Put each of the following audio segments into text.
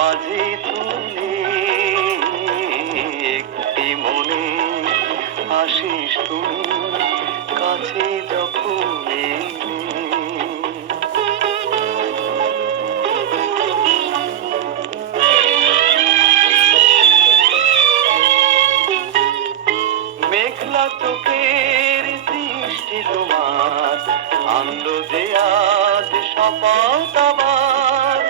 মাঝে তুমি একটি মনে আসিস তুমি কাছে যখন এলে। মেঘলা চোখের দৃষ্টি তোমার আনলো যে আজ শপথ আবার।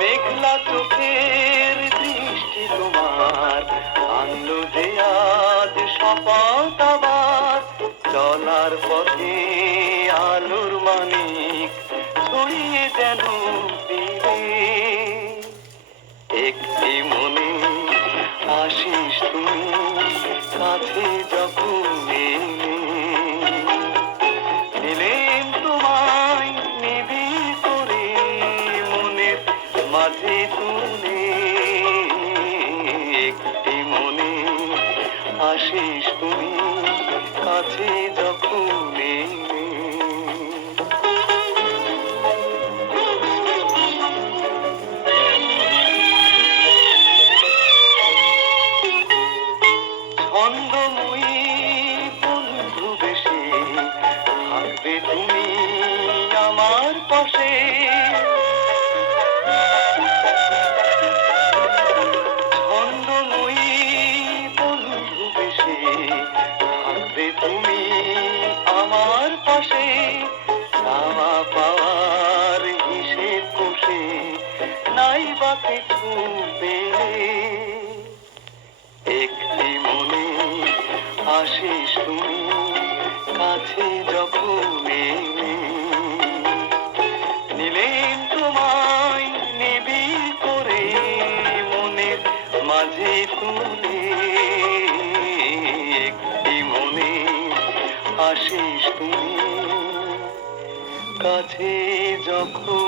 মেঘলা চোখের দৃষ্টি তোমার আনলো যে আজ শপথ আবার। চলার পথে আলোর মানিক ছড়িয়ে যেন দিলে। একটি মনে আসিস তুমি কাছে যখন এলে। দিলেন তোমায় নিবিড় করে মনের মাঝে তুলে। একটি মনে আসিস তুমি কাছে যখন এলে। ছন্দময়ী বন্ধু বেশে থাকবে তুমি আমার পাশে। ছন্দময়ী বন্ধু বেশে থাকবে তুমি আমার পাশে। চাওয়া পাওয়ার হিসেব কষে নাই বা কিছু পেলে। একটি মনে আসিস তুমি কাছে যখন এলে। নিলেন তোমায় নিবিড় করে মনের মাঝে তুলে। একটি মনে আসিস তুমি কাছে যখন